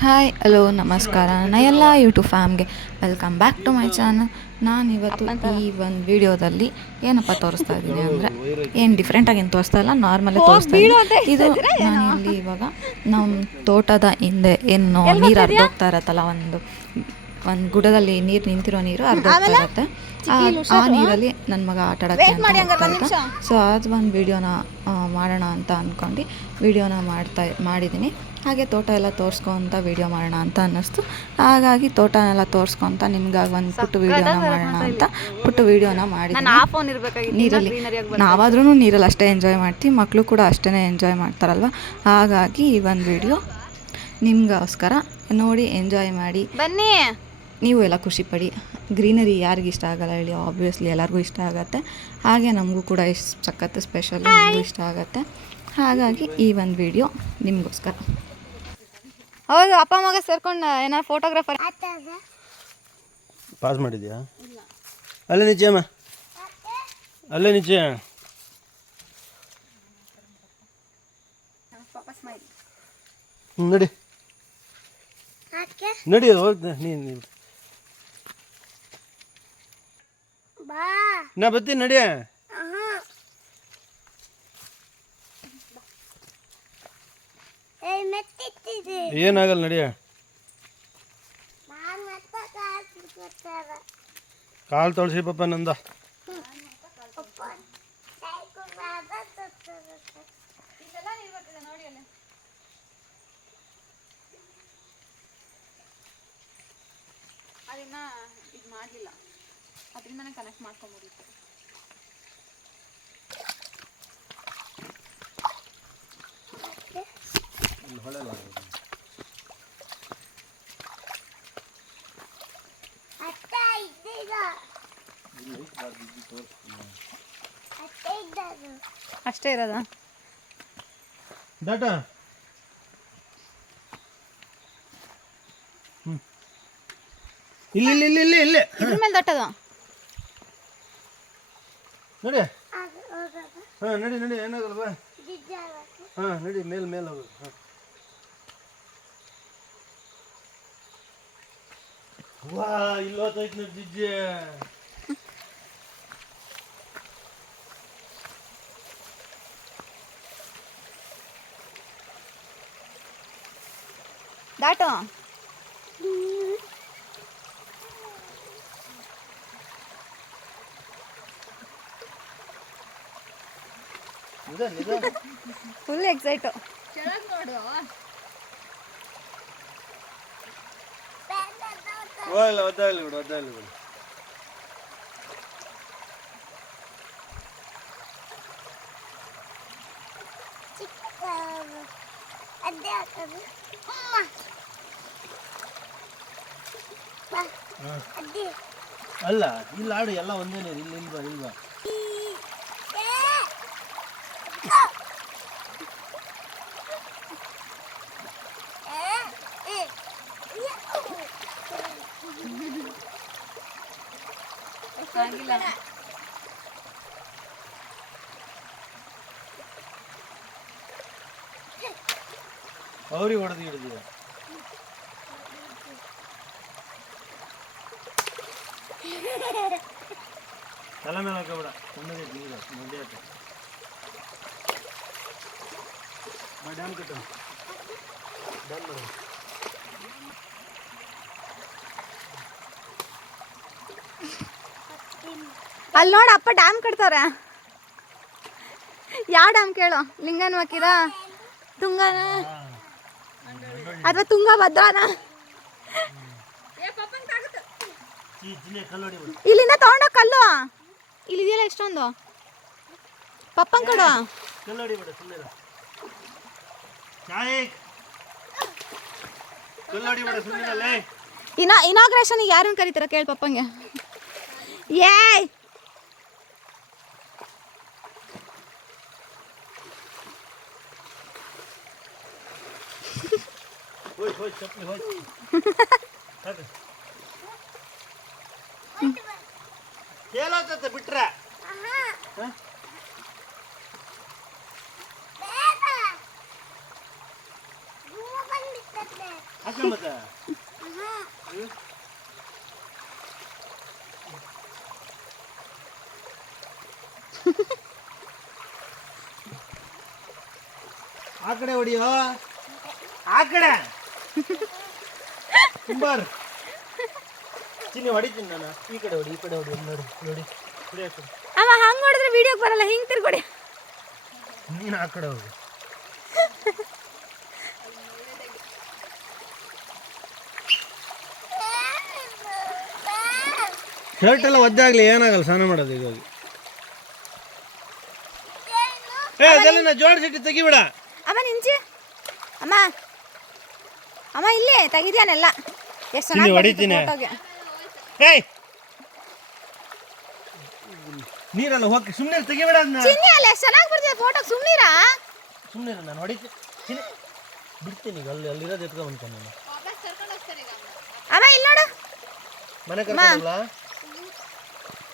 Hi hello ನಮಸ್ಕಾರ ನನ್ನ ಎಲ್ಲ ಯೂಟ್ಯೂಬ್ ಫ್ಯಾಮ್ಗೆ welcome back to my channel. ನಾನಿವತ್ತು ಈ ಒಂದು ವಿಡಿಯೋದಲ್ಲಿ ಏನಪ್ಪ ತೋರಿಸ್ತಾ ಇದ್ದೀನಿ ಅಂದರೆ ಏನು ಡಿಫ್ರೆಂಟಾಗಿ ಏನು ತೋರಿಸ್ತಾ ಇಲ್ಲ, ನಾರ್ಮಲೇ ತೋರಿಸ್ತಾ ಇದ್ದೀನಿ. ಇದು ನಾನಿಲ್ಲಿ ಇವಾಗ ನಮ್ಮ ತೋಟದ ಹಿಂದೆ ಏನು ನೀರು ಹರಿದೋಗ್ತಾ ಇರತ್ತಲ್ಲ, ಒಂದು ಗುಡದಲ್ಲಿ ನೀರು ನಿಂತಿರೋ ನೀರು ಹರಿದೋಗ್ತಾ ಇರುತ್ತೆ. ಆ ನೀರಲ್ಲಿ ನನ್ನ ಮಗ ಆಟ ಆಡೋಕ್ಕೆ ಅಂತ ಹೋಗ್ತಾ ಇದ್ದ. ಸೊ ಅದು ಒಂದು ವೀಡಿಯೋನ ಮಾಡೋಣ ಅಂತ ಅಂದ್ಕೊಂಡು ವೀಡಿಯೋನ ಮಾಡಿದ್ದೀನಿ. ಹಾಗೆ ತೋಟ ಎಲ್ಲ ತೋರಿಸ್ಕೊತ ವೀಡಿಯೋ ಮಾಡೋಣ ಅಂತ ಅನ್ನಿಸ್ತು. ಹಾಗಾಗಿ ತೋಟನೆಲ್ಲ ತೋರಿಸ್ಕೊತ ನಿಮ್ಗಾಗಿ ಒಂದು ಪುಟ್ಟ ವೀಡಿಯೋನ ಮಾಡೋಣ ಅಂತ ವೀಡಿಯೋನ ಮಾಡಿದ್ದೀನಿ. ನೀರಲ್ಲಿ ನಾವಾದ್ರೂ ನೀರಲ್ಲಿ ಅಷ್ಟೇ ಎಂಜಾಯ್ ಮಾಡ್ತೀವಿ, ಮಕ್ಕಳು ಕೂಡ ಅಷ್ಟೇ ಎಂಜಾಯ್ ಮಾಡ್ತಾರಲ್ವ. ಹಾಗಾಗಿ ಈ ಒಂದು ವೀಡಿಯೋ ನಿಮಗೋಸ್ಕರ ನೋಡಿ, ಎಂಜಾಯ್ ಮಾಡಿ ಬನ್ನಿ. ನೀವು ಎಲ್ಲ ಖುಷಿಪಡಿ. ಗ್ರೀನರಿ ಯಾರಿಗೂ ಇಷ್ಟ ಆಗಲ್ಲ ಹೇಳಿ? ಆಬ್ವಿಯಸ್ಲಿ ಎಲ್ಲರಿಗೂ ಇಷ್ಟ ಆಗುತ್ತೆ. ಹಾಗೆ ನಮಗೂ ಕೂಡ ಇಷ್ಟು ಸಖತ್ತು ಸ್ಪೆಷಲ್, ನಮಗೂ ಇಷ್ಟ ಆಗುತ್ತೆ. ಹಾಗಾಗಿ ಈ ಒಂದು ವಿಡಿಯೋ ನಿಮಗೋಸ್ಕರ. ಹೌದು, ಅಪ್ಪ ಮಗ ಸೇರ್ಕೊಂಡು ಏನೋ ಫೋಟೋಗ್ರಾಫರ್ ಪಾಸ್ ಮಾಡಿದ್ಯಾ? ಅಲ್ಲೇ ನಿಜ ಅಮ್ಮ, ಅಲ್ಲೇ ನಿಜ ನಡಿ ನಡಿ ಹೋಗ್ತ ನೀನು ನಾ ಬರ್ತೀನಿ ನಡಿ. ಏನಾಗಲ್ಲ ನಡಿಯ. ಕಾಲು ತೊಳ್ಸಿ ಪಪ್ಪ ನಂದ. ಅದನ್ನ ಇದು ಮಾಡಲಿಲ್ಲ, ಅದರಿಂದನೇ ಕನೆಕ್ಟ್ ಮಾಡ್ಕೊಂಡ್ಬಿಟ್ಟಿತ್ತು. ಅಷ್ಟೇ ಇರೋದಾ ಡಾಟಾ? ಇಲ್ಲಿ ಇಲ್ಲಿ ಇಲ್ಲಿ ಇಲ್ಲಿ ಇಲ್ಲಿ ಇದ್ರ ಮೇಲೆ ದೊಡ್ಡದು ನಡಿ. ಹಾಂ ನಡಿ ನಡಿ, ಏನಾಗಲ್ಲ ಬಾ. ಹಾಂ ನಡಿ, ಮೇಲೆ ಮೇಲೆ ಹೋಗೋದು. ಹಾಂ ವಾ, ಇಲ್ಲಿ ಹೋಗ್ತೈತೆ ನೋಡಿ ಜಿಜ್ಜೆ. ದಾಟು. ಫುಲ್ ಎಕ್ಸೈಟು. ನೋಡು, ಹೋಗಲ್ಲ, ಒದ್ದಾಗಲಿ ಬಿಡು, ಒದ್ದಾಗಲಿ ಬಿಡು. ಅಲ್ಲ, ಇಲ್ಲಿ ಆಡು ಎಲ್ಲ ಒಂದೇನೆ. ಇಲ್ಲಿ ಇಲ್ವಾ ಇಲ್ವಾ? ಆಗಿಲ್ಲ. ಅವ್ರಿಗೆ ಹೊಡೆದು ಹಿಡಿದಿದೆ. ತಲೆ ಮೇಲೆ ಹಾಕಬೇಡ, ಸಣ್ಣಗೆ ಮಂಡ್ಯಕ್ಕೆ ಡ್ಯಾಮ್ ಕಟ್ಟ. ಡ್ಯಾಮ್ ಮಾಡಿ ಅಲ್ಲಿ ನೋಡ, ಅಪ್ಪ ಡ್ಯಾಮ್ ಕಟ್ತಾರೆ. ಯಾವ ಡ್ಯಾಮ್ ಕೇಳು? ಲಿಂಗನ ಹಾಕಿದ ತುಂಗನ ಅಥವಾ ತುಂಗಭದ್ರಾನ? ಇಲ್ಲಿಂದ ತಗೊಂಡೋಗ ಕಲ್ಲು. ಇಲ್ಲಿದೆಯಲ್ಲ ಎಷ್ಟೊಂದು. ಪಪ್ಪನ್ ಕೊಡು. ಇನಾಗ್ರೇಷನ್ ಯಾರನ್ನ ಕರೀತಾರ ಕೇಳಿ ಪಪ್ಪಂಗೆ. ಏಯ್, ಬಿಟ್ರೆ ಹಾಕ ಮತ್ತೆ ಆ ಕಡೆ ಹೊಡಿಯೋ ಆ ಕಡೆ ಕುಂಬಾರ್ ಚಿನ್ನಿ ಹೊಡಿತೀನಿ ನಾನು ಈ ಕಡೆ ಹೊಡಿ ನೋಡಿ ನೋಡಿ ಹೊಡಿ ಆ ಕಡೆ ಅಮ್ಮ ಹಂಗೆ ನೋಡಿದ್ರೆ ವಿಡಿಯೋಗೆ ಬರಲ್ಲ ಹಿಂಗೆ ತಿರ್ಗೊಡಿ. ನೀನು ಆ ಕಡೆ ಹೋಗು. ಶರ್ಟ್ ಎಲ್ಲ ಒದ್ದಾಗ್ಲಿ ಏನಾಗಲ್ಲ ಸ್ನಾನ ಮಾಡೋದು ಈಗ ಹೋಗಿ. ಅದೆಲ್ಲ ಜೋಡಿಸಿಟ್ಟು ತೆಗಿಬಿಡ. ಅಮ್ಮ ನಿಂಚಿ ಅಮ್ಮ ಅಮ್ಮ ಇಲ್ಲೇ ತೆಗಿದ್ಯಾನೆಲ್ಲ ಎಷ್ಟು ಚಿನ್ನಿ ಹೊಡಿತೀನಿ. ಏಯ್ ನೀರಲ್ಲ ಹೋಗಿ ಸುಮ್ಮನೆ ತೆಗಿಬೇಡ ಅದನ್ನ. ಚಿನ್ನಿ ಅಲ್ಲ ಎಷ್ಟು ಚೆನ್ನಾಗಿ ಬರ್ತಿದೆ ಫೋಟೋ. ಸುಮ್ಮನಿರಾ ಸುಮ್ಮನೆ ನಾನು ಹೊಡಿತೀನಿ ಬಿಡ್ತೀನಿ ಈಗ ಅಲ್ಲಿರೋದು ಎತ್ಕೊಂಡು ಬಂದ್ಕೊಂಡು ನಾನು ಅಮ್ಮ ಇಲ್ಲಿ ನೋಡು ಮನೆ ಕರ್ಕೊಂಡಲ್ಲ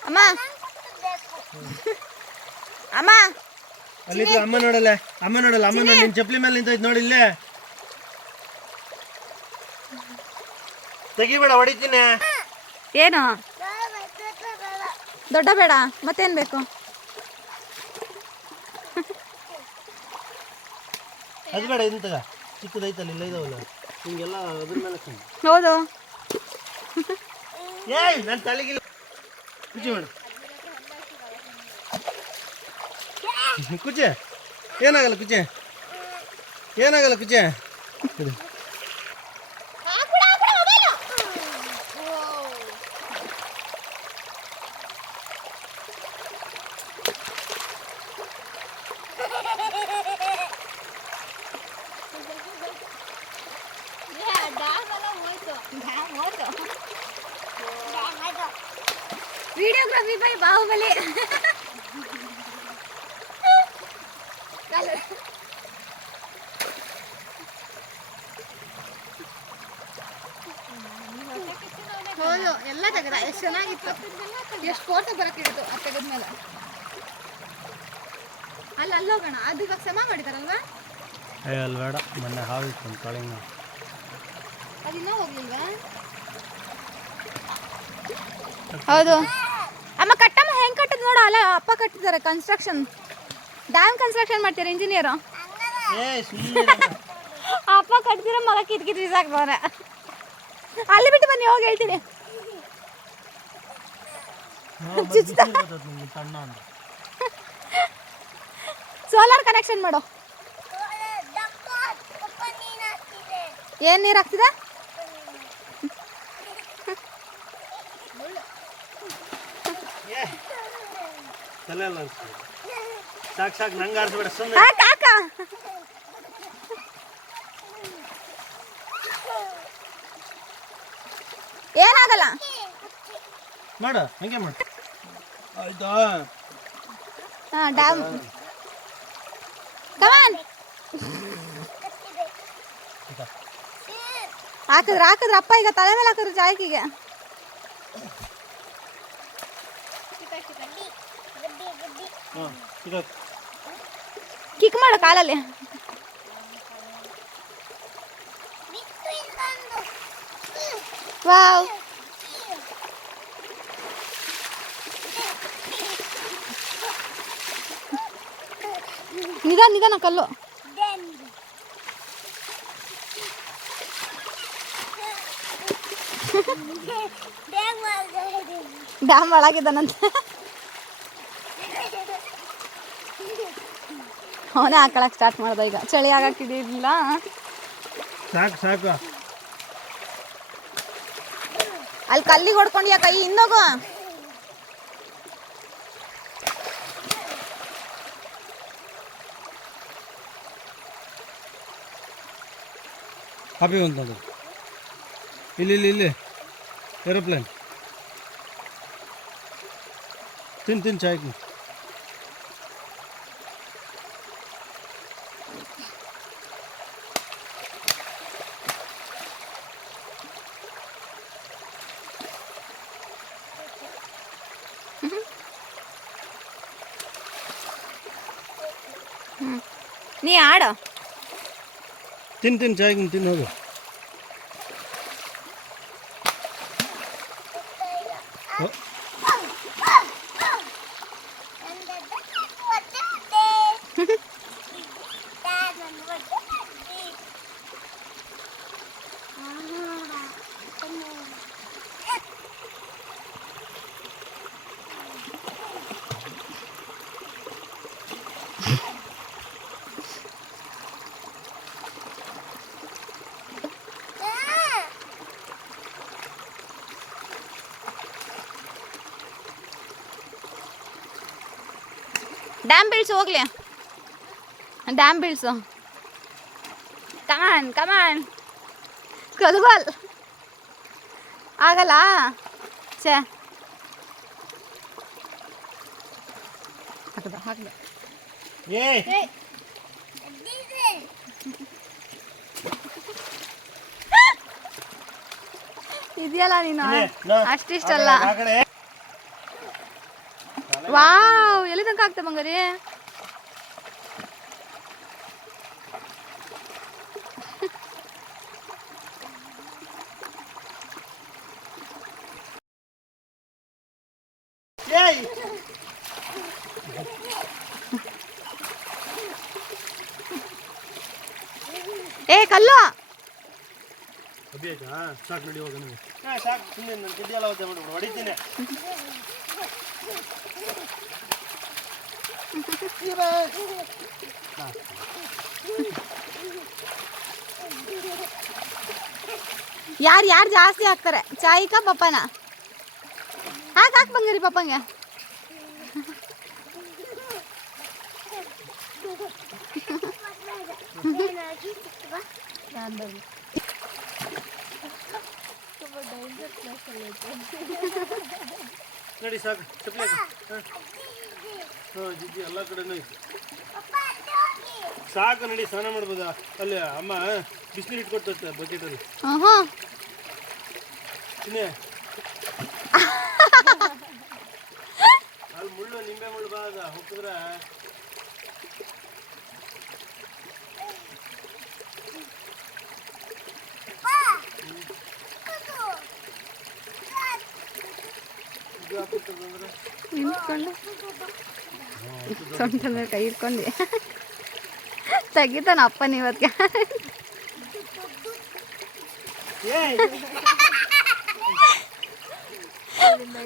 ಅಮ್ಮ ಅಮ್ಮ ಅಲ್ಲಿ ಅಮ್ಮ ನೋಡಲ್ಲ ಅಮ್ಮ ನೋಡಿ ನಿನ್ನ ಚಪ್ಪಲಿ ಮೇಲೆ ನಿಂತೈತೆ ನೋಡಿ ಇಲ್ಲೇ. ತೆಗಿಬೇಡ ಹೊಡಿತೀನಿ. ಏನು ದೊಡ್ಡ ಬೇಡ ಮತ್ತೇನು ಬೇಕು? ಅದು ಬೇಡ ಇದು ತಗ ಚಿಕ್ಕದೈತಲ್ಲ ಇಲ್ಲ ಇದಾವಲ್ಲ ಹಿಂಗೆಲ್ಲ ಅದ್ರ ಮೇಲೆ ಹೌದು. ಏಯ್ ನನ್ನ ತಲೆಗಿಲ್ಲ ಕುಚ್ಚಿ ಮಾಡು ಕುಚ್ಚೆ ಏನಾಗಲ್ಲ ಕುಚ್ಚೆ ವಿಡಿಯೋಗ್ರಫಿ ಬೈ ಬಾಹುಬಲಿ. ಹೌದು ಎಲ್ಲ ತೆಗೆದ ಎಷ್ಟು ಚೆನ್ನಾಗಿತ್ತು. ಎಷ್ಟು ಫೋಟೋ ಬರಕ್ಕಿತ್ತು ಅದು ತೆಗೆದ್ಮೇಲೆ. ಅಲ್ಲೋಗೋಣ ಅದು ಇವಾಗ ಸಮ ಮಾಡಿದಾರಲ್ವಾ? ಅಲ್ಲಿ ಬೇಡ ಮೊನ್ನೆ ಹಾವಿತ್ತು ಒಂದು ಕಾಳಿಂಗ ಅದು ಇನ್ನೂ ಹೋಗ್ಲಿಲ್ವಾ? ಹೌದು ಅಮ್ಮ ಕಟ್ಟಮ್ಮ ಹೆಂಗೆ ಕಟ್ಟಿದ್ ನೋಡು. ಅಲ್ಲ ಅಪ್ಪ ಕಟ್ಟಿದ್ದಾರೆ ಕನ್ಸ್ಟ್ರಕ್ಷನ್ ಡ್ಯಾಮ್ ಕನ್ಸ್ಟ್ರಕ್ಷನ್ ಮಾಡ್ತಾರೆ ಇಂಜಿನಿಯರು. ಅಪ್ಪ ಕಟ್ತಿರೋ ಮಗ ಕಿತ್ಕಿತ್ ಬಿಸಾಕ್ತವ್ರೆ. ಅಲ್ಲಿ ಬಿಟ್ಟು ಬನ್ನಿ ಹೋಗಿ ಹೇಳ್ತೀನಿ. ಸೋಲಾರ್ ಕನೆಕ್ಷನ್ ಮಾಡು. ಏನು ನೀರು ಹಾಕ್ತಿದೆ? ಸಾಕು ನಂಗೆ ಆರಿಸ್ಬೇಡ ಸುಮ್ಮನೆ ಏನಾಗಲ್ಲ ಮಾಡು ಹಂಗೆ ಮಾಡು ಆಯ್ತಾ. ಡ್ಯಾಮ್ ಕಮಾನ್ ಹಾಕಿದ್ರೆ ಅಪ್ಪ ಈಗ ತಲೆ ಮೇಲೆ ಹಾಕಿದ್ರು ಜಾಯ್ಕಿಗೆ. ಕಿಕ್ ಮಾಡು ಕಾಲಲ್ಲಿ. ವಾವ್ ನಿಧಾನ ಕಲ್ಲು. ಡ್ಯಾಮ್ ಒಳಗಿದ್ದಾನಂತೆ. ಅವನೇ ಹಾಕೊಳಕ್ ಸ್ಟಾರ್ಟ್ ಮಾಡ್ದ. ಈಗ ಚಳಿ ಆಗಕ್ಕಿದಿಲ್ಲ. ಸಾಕು ಅಲ್ಲಿ ಕಲ್ಲಿಗೆ ಹೊಡ್ಕೊಂಡ್ಯಾ ಕೈ ಇನ್ನೋಗು. ಕಾಪಿ ಒಂದು ಇಲ್ಲಿ ಏರೋಪ್ಲೇನ್ ತಿನ್ ಚಾಯ್ಕಿ. ನೀ ಆಡು. ತಿನ್ ಚಾಯ್ಕಿ ತಿನ್ ಹೋಗು. ಡ್ಯಾಮ್ ಬೀಳ್ಸು ಹೋಗ್ಲಿ, ಡ್ಯಾಮ್ ಬೀಳ್ಸು. ಕಮಾನ್ ಕಮಾನ್ ಕದ್ಬಲ್ ಆಗಲ್ಲ. ಛೇ ಹಾಕ್ದ ಹಾಕ್ದ ಇದೆಯಲ್ಲ ನೀನು ಅಷ್ಟಿಷ್ಟಲ್ಲ. ವಾವ್, ಎಲ್ಲಿ ತನಕ ಆಗ್ತಾ ಬಂಗಾರಿ? ಏ ಕಲ್ಲು ಸಾಕು ನಡಿ ಹೋಗ. ಸಾಕು ಸುಮ್ಮನೆ ನನ್ನ ಕಡ್ಡಿ ಎಲ್ಲ ಹೊಡಿತೀನಿ. ಯಾರು ಜಾಸ್ತಿ ಹಾಕ್ತಾರೆ, ಚಾಯಿಕ ಪಪ್ಪನ? ಹಾಕ್ ಬಂಗಾರಿ ಪಪ್ಪಂಗೆ. ನಡಿ ಸಾಕು ಚಪ್ಪಲಿ ಜಿಜ್ಜಿ ಎಲ್ಲ ಕಡೆನೂ ಐತಿ. ಸಾಕು ನಡಿ, ಸ್ನಾನ ಮಾಡ್ಬೋದಾ? ಅಲ್ಲಿ ಅಮ್ಮ ಬಿಸಿನೀರು ಇಟ್ಕೊಡ್ತೈತೆ ಬಕೆಟಲ್ಲಿ. ಇನ್ನೇ ಅಲ್ಲಿ ಮುಳ್ಳು, ನಿಂಬೆ ಮುಳ್ಳು ಬಾದ ಹೋಗಿದ್ರೆ ನಿಂತ್ಕೊಂಡು ಸೊಂಟದ ಕೈ ಇಟ್ಕೊಂಡು ತೆಗಿತಾನ ಅಪ್ಪನ ಇವತ್ತಿಗೆ.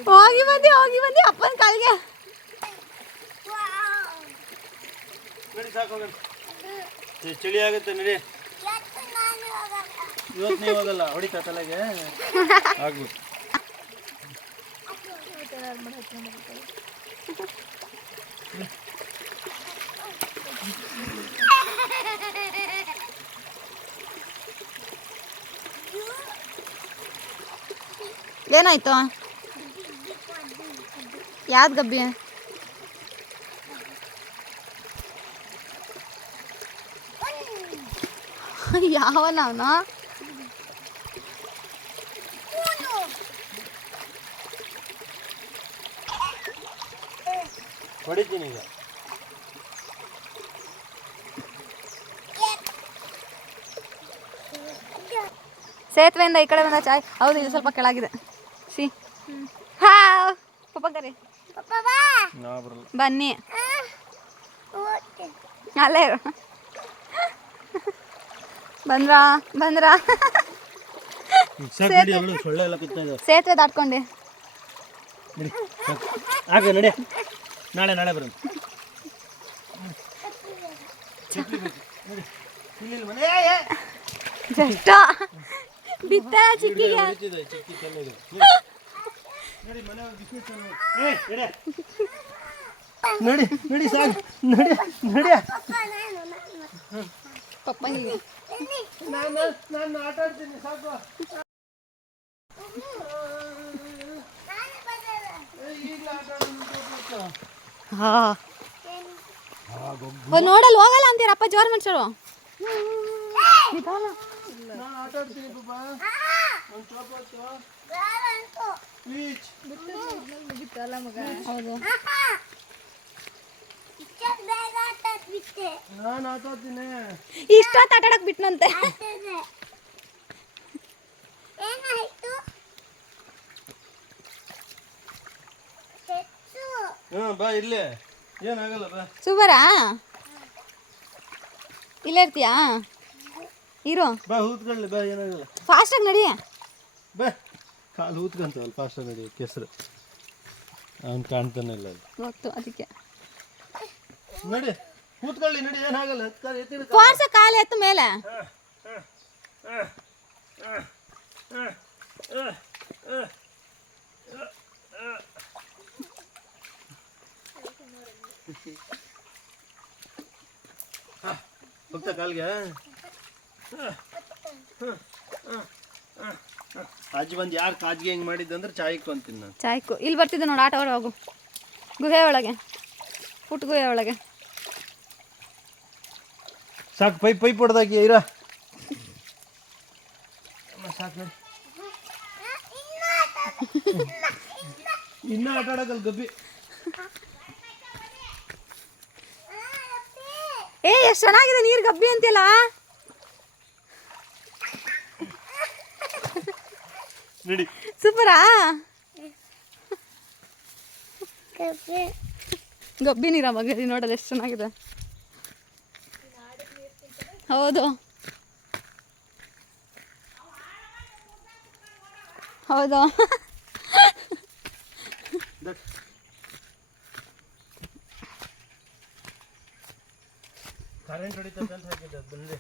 ಹೋಗಿ ಬಂದಿ ಅಪ್ಪನ ಕಾಲಿಗೆ. ನಡಿ ಸಾಕು ಹೋಗೋಣ, ಚಳಿ ಆಗುತ್ತೆ ನಡಿ. ಇವತ್ತು ನೀವು ಹೋಗಲ್ಲ, ಹೊಡಿತಾ ತಲೆಗೆ ಆಗ್ಬೇಕು. ಏನಾಯ್ತು? ಯಾವ್ದು ಗಬ್ಬಿ? ಯಾವನ ಅವನು? ಹೊಡಿತೀನಿ ಈಗ. ಸೇತುವೆಯಿಂದ ಈ ಕಡೆ ಬಂದ ಚಾಯ್. ಹೌದು, ಇದು ಸ್ವಲ್ಪ ಕೆಳಗಿದೆ. ಸಿ ಹಾ ಪಪ್ಪ ಕರಿ, ಬನ್ನಿ ಅಲ್ಲೇ ಇರು. ಬಂದ್ರಾ ಸೇತುವೆ ದಾಟ್ಕೊಂಡೆ. ನಡಿ, ನಾಳೆ ಬರೋಣ. ಜಷ್ಟ ಬಿತ್ತ ಚಿಕ್ಕಿಗೆ. ನಡಿ ಸಾಕು, ನಡಿ. ಪಪ್ಪನಿಗೆ ನಾನು ಆಟ ಆಡ್ತೀನಿ ಸಾಕು. ನೋಡಲ್ ಹೋಗಲ್ಲ ಅಂತೀರಪ್ಪ, ಜೋರ್ ಮನುಷ್ಯರು. ನಾನು ಆಟ ಆಡ್ತೀನಿ ಪಾಪ. ಹೌದು, ನಾನು ಆಟ ಆಡ್ತೀನಿ. ಇಷ್ಟೊತ್ತು ಆಟ ಆಡಕ್ ಬಿಟ್ನಂತೆ. ಹಾಂ ಬಾ ಇಲ್ಲೇ ಏನಾಗಲ್ಲ ಬಾ. ಸೂಪರಾ ಇಲ್ಲೇ ಇರ್ತೀಯಾ ಇರು ಬಾ ಹೂತ್ಕೊಳ್ಳಿ ಬಾ ಏನಾಗಲ್ಲ. ಫಾಸ್ಟಾಗಿ ನಡಿ. ಬಾ ಕಾಲು ಹೂತ್ಕೊಂತವಲ್ಲ ಫಾಸ್ಟಾಗಿ ನಡಿ ಕೆಸರು ಅವ್ನು ಕಾಣ್ತಾನೆ ಇಲ್ಲ ಅಲ್ಲಿ. ಗೊತ್ತು ಅದಕ್ಕೆ ನಡಿ ಕೂತ್ಕೊಳ್ಳಿ ನಡಿ ಏನಾಗಲ್ಲ. ಎತ್ತಿರ ಫೋರ್ಸ ಕಾಲು ಎತ್ತು ಮೇಲೆ. ಹೋಗ್ತಾ ಕಾಲ್ಗೆ ಅಜ್ಜಿ ಬಂದು ಯಾರು ಕಾಜ್ಗೆ ಹೆಂಗೆ ಮಾಡಿದ್ದಂದ್ರೆ ಚಾಯ್ಕು ಅಂತೀನಿ ನಾನು. ಚಾಯ್ಕು ಇಲ್ಲಿ ಬರ್ತಿದ್ದೆ ನೋಡಿ ಆಟ ಹೊರ ಹೋಗು ಗುಹೆ ಒಳಗೆ ಪುಟ್ಟ ಗುಹೆ ಒಳಗೆ. ಸಾಕು ಪೈಪ್ ಹೊಡೆದಾಕಿ ಇರ ಸಾಕು ನೋಡಿ. ಇನ್ನೂ ಆಟ ಆಡೋಕಲ್ಲ ಗಬ್ಬಿ. ಏ ಎಷ್ಟು ಚೆನ್ನಾಗಿದೆ ನೀರು ಗಬ್ಬಿ ಅಂತಿಲ್ಲ. ನಡಿ ಸೂಪರಾ ಗಬ್ಬಿ ನೀರ ಮಗದಿ ನೋಡೋದು ಎಷ್ಟು ಚೆನ್ನಾಗಿದೆ. ಹೌದು ಹೌದು ಕರೆಂಟ್ ಹೊಡಿತಂತ ಹಾಕಿದ್ದೆ ಬಂದೆ.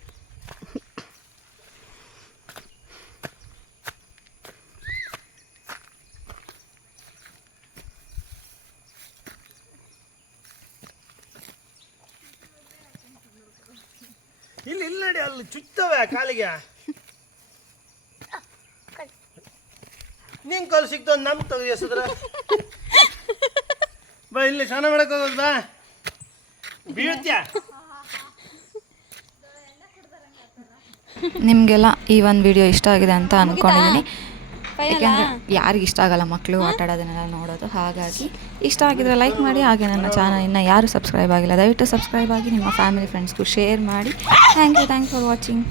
ಇಲ್ಲಿ ಇಲ್ಲಿ ನಡಿ ಅಲ್ಲಿ ಚುಚ್ಚವೆ ಕಾಲಿಗೆ. ನಿಂಗೆ ಕಾಲು ಸಿಕ್ತವ್ ನಮ್ ತಗೋ ಎಸದ್ರ ಬಾ ಇಲ್ಲಿ ಸ್ನಾನ ಮಾಡಕ್ ಹೋಗೋದು ಬಾ ಬೀಳ್ತ್ಯಾ. ನಿಮಗೆಲ್ಲ ಈ ಒಂದು ವಿಡಿಯೋ ಇಷ್ಟ ಆಗಿದೆ ಅಂತ ಅಂದ್ಕೊಂಡಿದ್ದೀನಿ. ಯಾಕೆಂದರೆ ಯಾರಿಗೆ ಇಷ್ಟ ಆಗಲ್ಲ ಮಕ್ಕಳು ಆಟ ಆಡೋದನ್ನೆಲ್ಲ ನೋಡೋದು. ಹಾಗಾಗಿ ಇಷ್ಟ ಆಗಿದ್ರೆ ಲೈಕ್ ಮಾಡಿ. ಹಾಗೆ ನನ್ನ ಚಾನಲ್ ಇನ್ನೂ ಯಾರು ಸಬ್ಸ್ಕ್ರೈಬ್ ಆಗಿಲ್ಲ ದಯವಿಟ್ಟು ಸಬ್ಸ್ಕ್ರೈಬ್ ಆಗಿ ನಿಮ್ಮ ಫ್ಯಾಮಿಲಿ ಫ್ರೆಂಡ್ಸ್ಗೂ ಶೇರ್ ಮಾಡಿ. Thank you for watching.